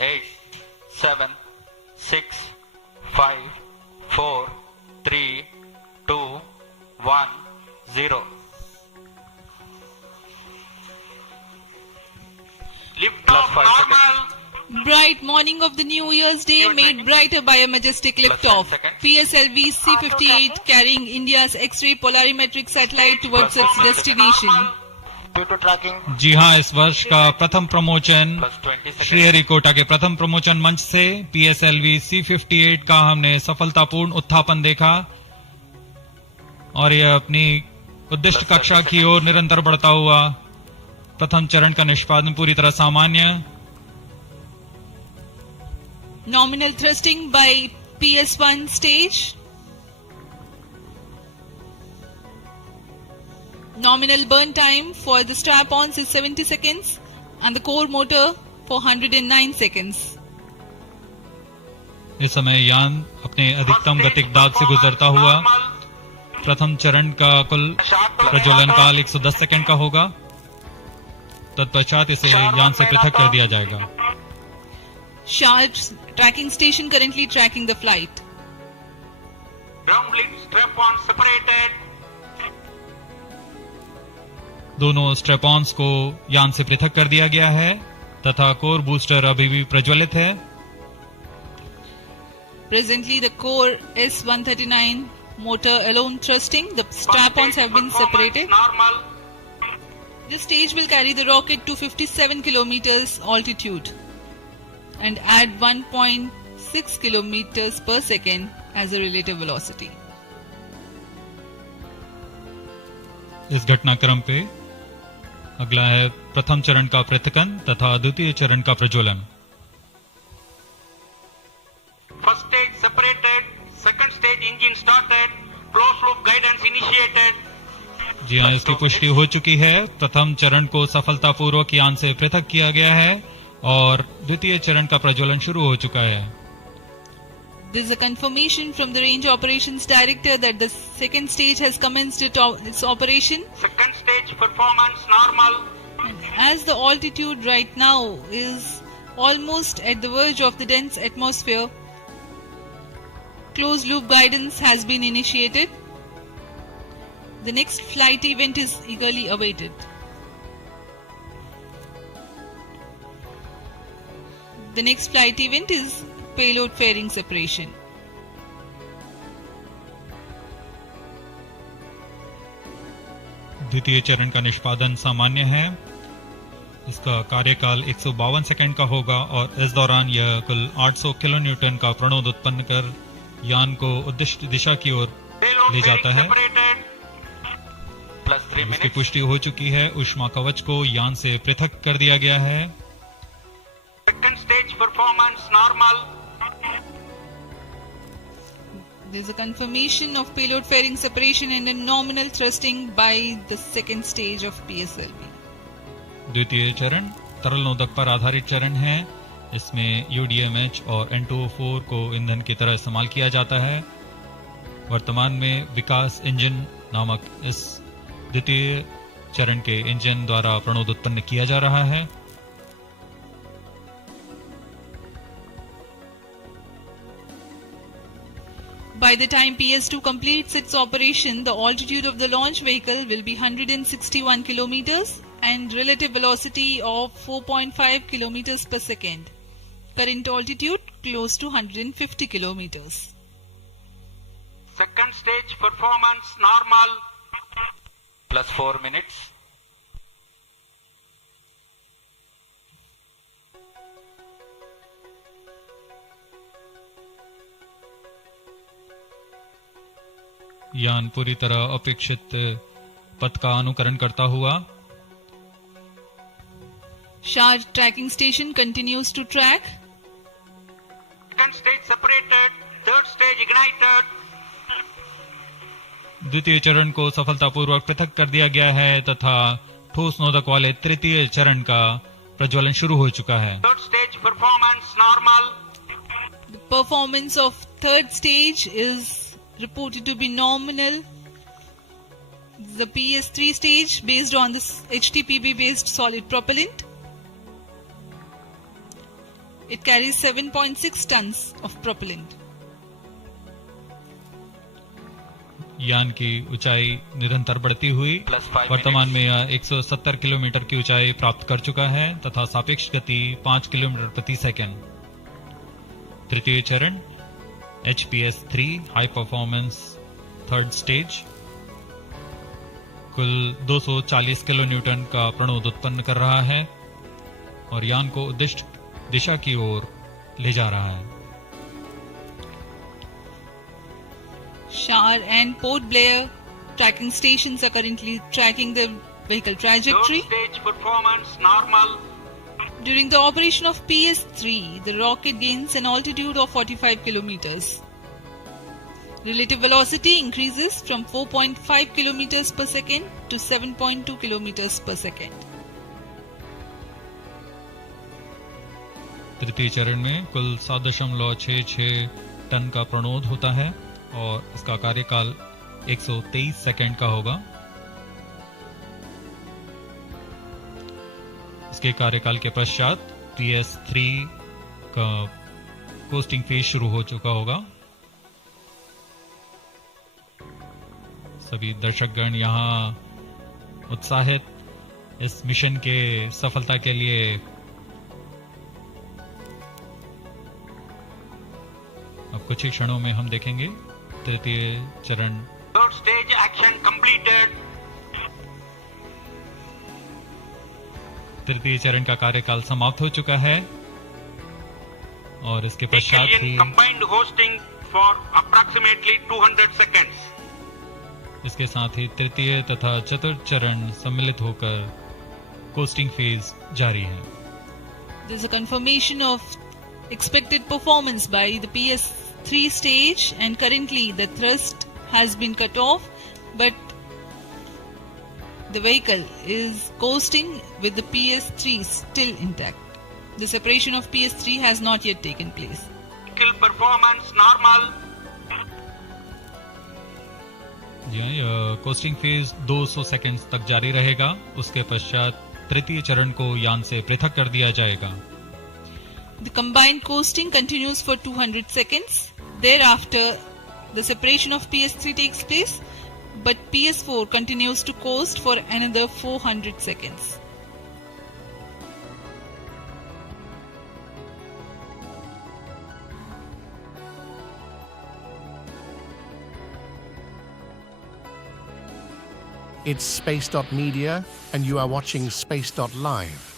8, 7, 6, 5, 4, 3, 2, 1, 0. Lift off normal. Bright morning of the New Year's Day made brighter by a majestic liftoff. PSLV C-58 carrying India's X-ray polarimetric satellite towards its destination. जी हाँ, इस वर्ष का प्रथम promotion Sriharikota के प्रथम promotion मंच से PSLV C-58 का हमने सफलतापूर्ण उत्थापन देखा और यह अपनी उद्दिष्ट कक्षा की ओर निरंतर बढ़ता हुआ। प्रथम चरण का निष्पादन पूरी तरह सामान्य। Nominal thrusting by PS1 stage. Nominal burn time for the strap-ons is 70 seconds and the core motor for 109 seconds. इस समय यान अपने अधिकतम गतिक दाब से गुजरता हुआ। प्रथम चरण का कुल प्रज्वलन काल 110 सेकंड का होगा। तत्पश्चात इसे यान से पृथक कर दिया जाएगा। Sharp tracking station currently tracking the flight. Ground link strap-on separated. दोनों स्ट्रैप-ऑन्स को यान से पृथक कर दिया गया है तथा कोर बूस्टर अभी भी प्रज्वलित है। Presently the core S139 motor alone thrusting. The strap-ons have been separated. Normal. This stage will carry the rocket to 57 kilometers altitude and add 1.6 kilometers per second as a relative velocity. इस घटनाक्रम पे अगला है प्रथम चरण का पृथकन तथा द्वितीय चरण का प्रज्वलन। First stage separated. Second stage engine started. Closed loop guidance initiated. जी हाँ, इसकी पुष्टि हो चुकी है। प्रथम चरण को सफलतापूर्वक यान से पृथक किया गया है और द्वितीय चरण का प्रज्वलन शुरू हो चुका है। There is a confirmation from the Range Operations Director that the second stage has commenced its operation. Second stage performance normal. As the altitude right now is almost at the verge of the dense atmosphere, closed loop guidance has been initiated. The next flight event is eagerly awaited. The next flight event is payload fairing separation. द्वितीय चरण का निष्पादन सामान्य है। इसका कार्यकाल 152 second का होगा और इस दौरान यह कुल 800 किलोन्यूटन का प्रणोद उत्पन्न कर यान को उद्दिष्ट दिशा की ओर ले जाता है। इसकी पुष्टि हो चुकी है। ऊष्मा कवच को यान से पृथक कर दिया गया है। Second stage performance normal. There is a confirmation of payload fairing separation and a nominal thrusting by the second stage of PSLV. द्वितीय चरण तरल नोदक पर आधारित चरण है। इसमें UDMH और N2O4 को ईंधन की तरह इस्तेमाल किया जाता है। वर्तमान में विकास इंजन नामक इस द्वितीय चरण के इंजन द्वारा प्रणोद उत्पन्न किया जा रहा है। By the time PS2 completes its operation, the altitude of the launch vehicle will be 161 kilometers and relative velocity of 4.5 kilometers per second. Current altitude close to 150 kilometers. Second stage performance normal. Plus 4 minutes. यान पूरी तरह अपेक्षित पथ का अनुकरण करता हुआ। Sharp tracking station continues to track. Second stage separated. Third stage ignited. द्वितीय चरण को सफलतापूर्वक पृथक कर दिया गया है तथा ठोस नोदक वाले तृतीय चरण का प्रज्वलन शुरू हो चुका है। Third stage performance normal. The performance of third stage is reported to be nominal. The PS3 stage based on this HTPB based solid propellant. It carries 7.6 tons of propellant. यान की ऊंचाई निरंतर बढ़ती हुई +5 वर्तमान में minutes. यह 170 किलोमीटर की ऊंचाई प्राप्त कर चुका है तथा सापेक्ष गति 5 किलोमीटर प्रति सेकंड। तृतीय चरण HPS 3 high performance third stage कुल 240 किलो न्यूटन का प्रणोद उत्पन्न कर रहा है और यान को उद्दिष्ट दिशा की ओर ले जा रहा है। Shar and Port Blair tracking stations are currently tracking the vehicle trajectory. Third stage performance normal. During the operation of PS3, the rocket gains an altitude of 45 kilometers. Relative velocity increases from 4.5 kilometers per second to 7.2 kilometers per second. तृतीय चरण में कुल 7.66 ton का प्रणोद होता है और इसका कार्यकाल 123 सेकंड का होगा। इसके कार्यकाल के पश्चात PS3 का कोस्टिंग फेज शुरू हो चुका होगा। सभी दर्शकगण यहाँ उत्साहित इस मिशन के सफलता के लिए अब कुछ ही क्षणों में हम देखेंगे तृतीय चरण। Third stage action completed. तृतीय चरण का कार्यकाल समाप्त हो चुका है और इसके पश्चात Decalion he combined hosting for approximately 200 seconds. इसके साथ ही तृतीय तथा चतुर्थ चरण सम्मिलित होकर कोस्टिंग फेज जारी है। There is a confirmation of expected performance by the PS3 stage, and currently the thrust has been cut off, but the vehicle is coasting with the PS3 still intact. The separation of PS3 has not yet taken place. Vehicle performance normal. जी हाँ, यह costing phase 200 seconds तक जारी रहेगा। उसके पश्चात तृतीय चरण को यान से पृथक कर दिया जाएगा। The combined coasting continues for 200 seconds. Thereafter, the separation of PS3 takes place, but PS4 continues to coast for another 400 seconds. It's Space.Media and you are watching Space.Live.